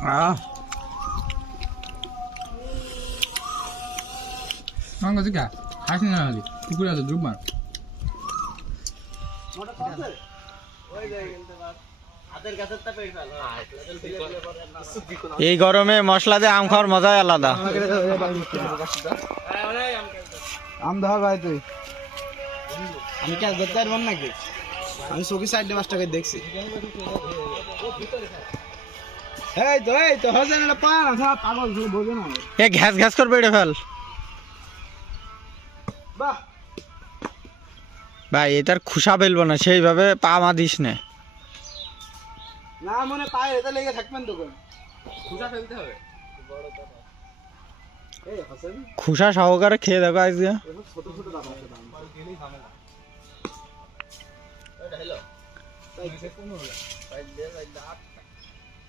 আহ সঙ্গে জিকা খাস না হলি কুকুরে আছে দ্রুব এই গরমে মশলা দিয়ে আম খাওয়ার মজাই আলাদা। আম ধর ভাই তুই। আমি কি আজ দেখতে পারবেন নাকি? আমি চৌকি সাইড মাস টাকা দেখছি। এই তো এই তো হজেন এটা পা না পাগল বোঝো না। এ ঘ্যাস ঘ্যাস করে বেড়ে ফেল। বাহ। ভাই এটার খুশা ফেলব না সেইভাবে পা মা দিস না। না মনে পায়ে এটা লেগে থাকবেন তো কোন? খুঁজা ফেলতে হবে। খুশা সহকারে খেয়ে দেখো আজকে। ছোট ছোট দাদা আছে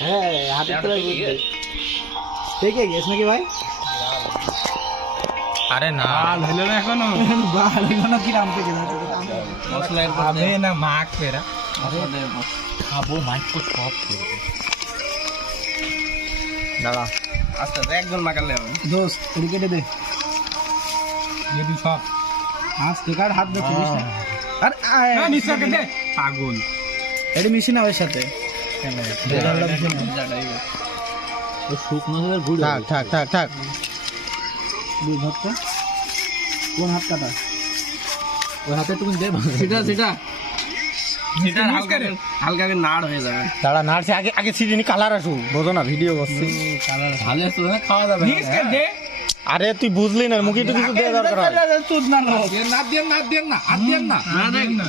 হ্যাঁ, হাতের তলায় বুঝবে। পেকে গেছ নাকি ভাই আরে না এখনও কিরাম না মাখ পেরা খাব? মাইক তো সব দাঁড়া। আস্তে আস্তে একজন মাকালে হবে দোস্ত এটি কেটে দে। দিয়ে দিই সব। হাত টেকার হাত দেখে দিস না? আর হ্যাঁ নিশ্চয় দে। পাগল। এটা মিশি না ওর সাথে। শুকনো গুড়। থাক থাক থাক থাক। দুই হাতটা। কোন হাত কাটা ওই হাতে তুমি দে। সেটা সেটা। সেটা হালকা রে হালকা নাড় হয়ে যাবে দাঁড়া নাড়ছে আগে আগে সিজিনি কালার আসুক বোঝো না ভিডিও করছি। ভালো তো খাওয়া যাবে নিশ্চয় দে। আরে তুই বুঝলি না মুখে তো কিছু দেওয়া দরকার হয়। তুই না না দিয়ে না দিয়ে না আর দিয়ে না। দেন না।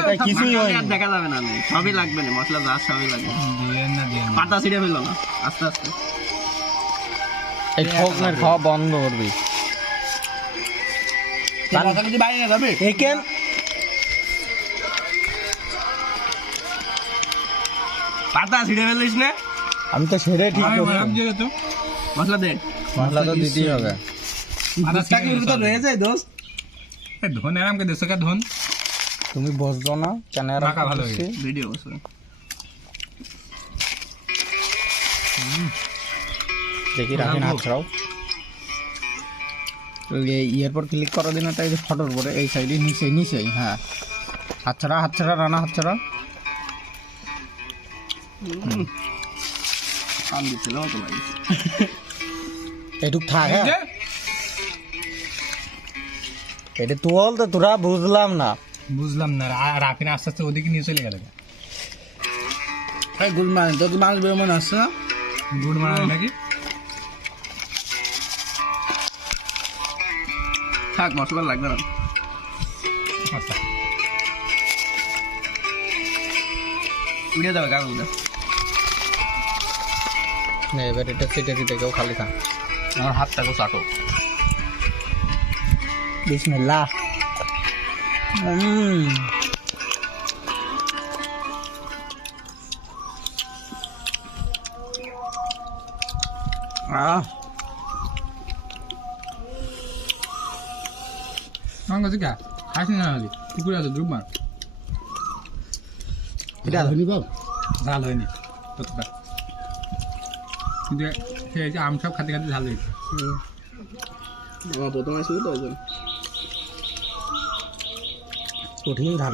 এটা কিছুই হয়নি। দেখা যাবে না সবই লাগবে না মশলা যা সবই লাগবে। দিয়ে না দিয়ে না। পাতা ছিঁড়ে ফেলো না আস্তে আস্তে। এই ঠকনের খাওয়া বন্ধ করবি। যদি বাইরে যাবে। একেন পাতা ছিঁড়ে ফেলিস না আমি তো সেরে ঠিক আমি করছি মাপ দিয়ে তো মশলা দে মশলা তো দিতেই হবে আদা টাকি ভিতর রয়ে যায় দোস্ত এ ধন আরামকে দেশে কা ধন তুমি বসছো না কেন এরকম মাখা ভালো করছিস? ভিডিও বসে দেখি রাখেন হাত ছাড়াও ইয়ের পর ক্লিক করা দিন তাই ফটোর পরে এই সাইডে নিচে নিচেই হ্যাঁ হাত ছাড়া হাত ছাড়া রানা হাত ছাড়া কাম দিচ্ছিল মতো লাগে এটুক থাক হ্যাঁ। দে এটা তোল তো তোরা বুঝলাম না। বুঝলাম না আর রাফিন আস্তে আস্তে ওদিকে নিয়ে চলে গেল গুড মর্নিং তোর কি মাছ বেরো মনে আসছে না? গুড় নাকি? থাক মশলা লাগবে না। আচ্ছা। উড়ে যাবে কাগজটা না, এবার এটা সেটে দিতে কেউ খালি থাক। আমার হাতটাকে চাটো। বিসমিল্লাহ। হুম ঝাল হয়নি কিন্তু সে আম সব খাতে খাতে ঝাল হয়েছে। প্রথম আসলে তো ওই জন্য। কঠিন না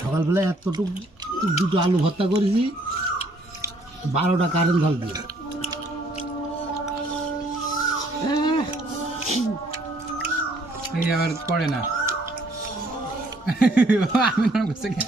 সকালবেলায় এতটুক দুটো আলু ভর্তা করেছি বারোটা কারেন্ট ঢাল দিয়ে। এই আবার পড়ে না। আমি নরম করছে কে